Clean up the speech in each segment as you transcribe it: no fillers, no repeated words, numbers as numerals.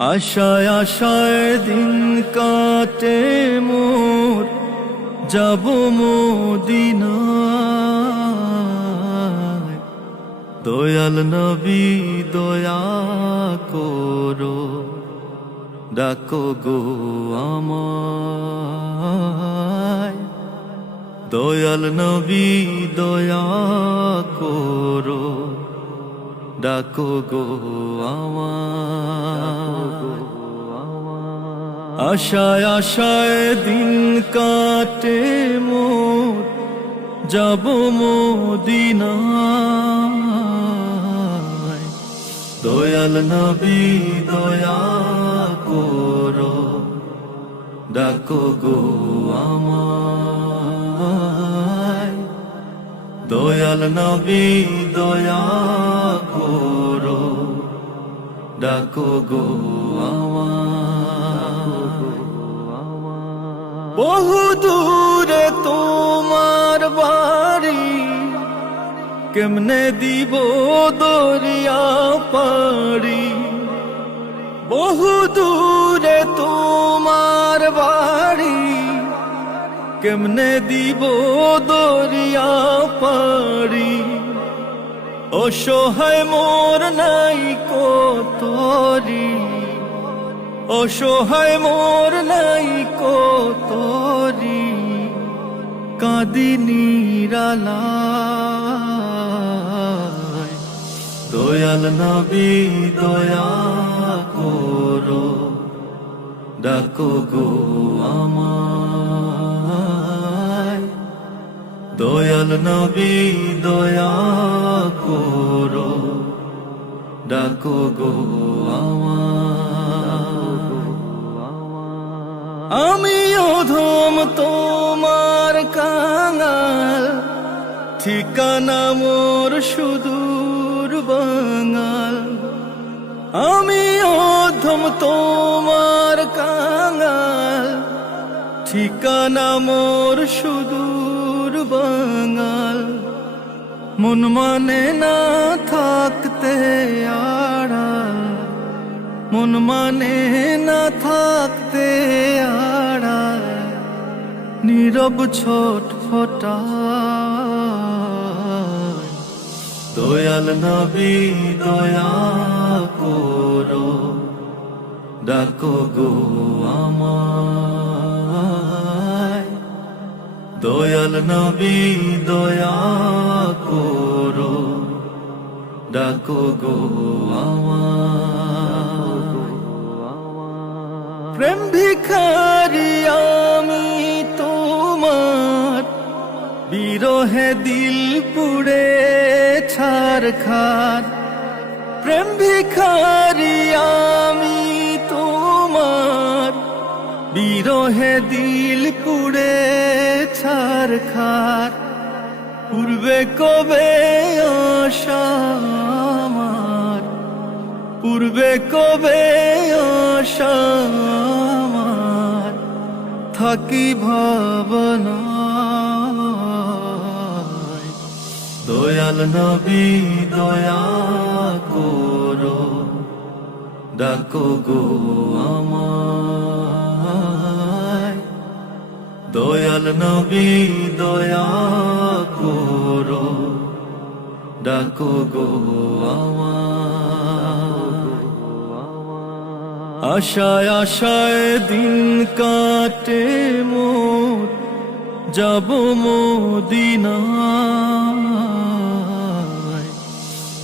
আশায় আশায় দিন কাটে মোর, যাব মদিনায়। দয়াল নবী দয়া করো, ডাকো গো আমায়। দয়াল নবী দয়া করো, ডাকো গো আমায়। আশায় আশায় দিন কাটে মোর, যাব মদিনায়। দয়াল নবী দয়া করো, ডাকো গো আমায়। দয়াল নবী দয়া করো, ডাকো গো আমায়। বহু দূরে তোমার বাড়ি, কেমনে দিব দরিয়া পাড়ি। বহু দূরে তোমার বাড়ি, কেমনে দিব দরিয়া পাড়ি। অসহায় মোর নাই কোতরি, অসহায় মোর নাই কোতরি। কাঁদি নিরালায়। দয়াল নবী দয়া করো, ডাকো গো আমায়। দয়াল নবী দয়া করো, ডাকো গো আমায়। আমি অধম তোমার কাঙাল, ঠিকানা মোর সুদূর বাঙাল। আমি অধম তোমার কাঙাল, ঠিকানা মোর সুদূর বাঙাল। মন মানে না থাকতে আড়াল, মন মানে না থাকতে আড়াল। নীরব ছটফটায়। দয়াল নবী দয়া করো, ডাকো গো আমায়। দয়াল নবী দয়া করো, ডাকো গো আমায়। প্রেম ভিখারি আমি তোমার, বিরহে দিল পুড়ে ছারখার। প্রেম ভিখারি আমি তোমার, বিরহে দিল পুড়ে ছারখার। পূর্বে কবে আশা আমার, পূর্বে কবে আশা আমার। থাকি ভাবনায়। দয়াল নবী দয়া করো, ডাকো গো আমায়। দয়াল নবী দয়া করো, ডাকো গো আমায়। আশায় আশায় দিন কাটে মোর, যাব মদিনায়।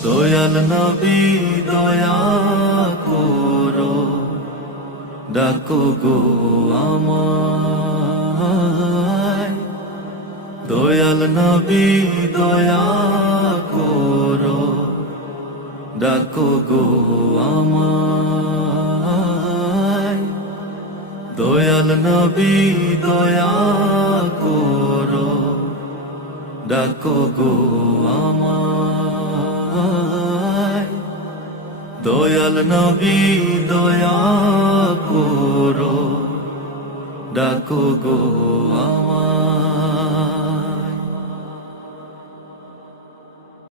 দয়াল নবী দয়া করো, ডাকো গো আমায়। দয়াল নবী দয়া করো, ডাকো গো আমায়। দয়াল নবী দয়া করো, ডাকো গো আমায়। দয়াল নবী দয়া করো, ডাকো গো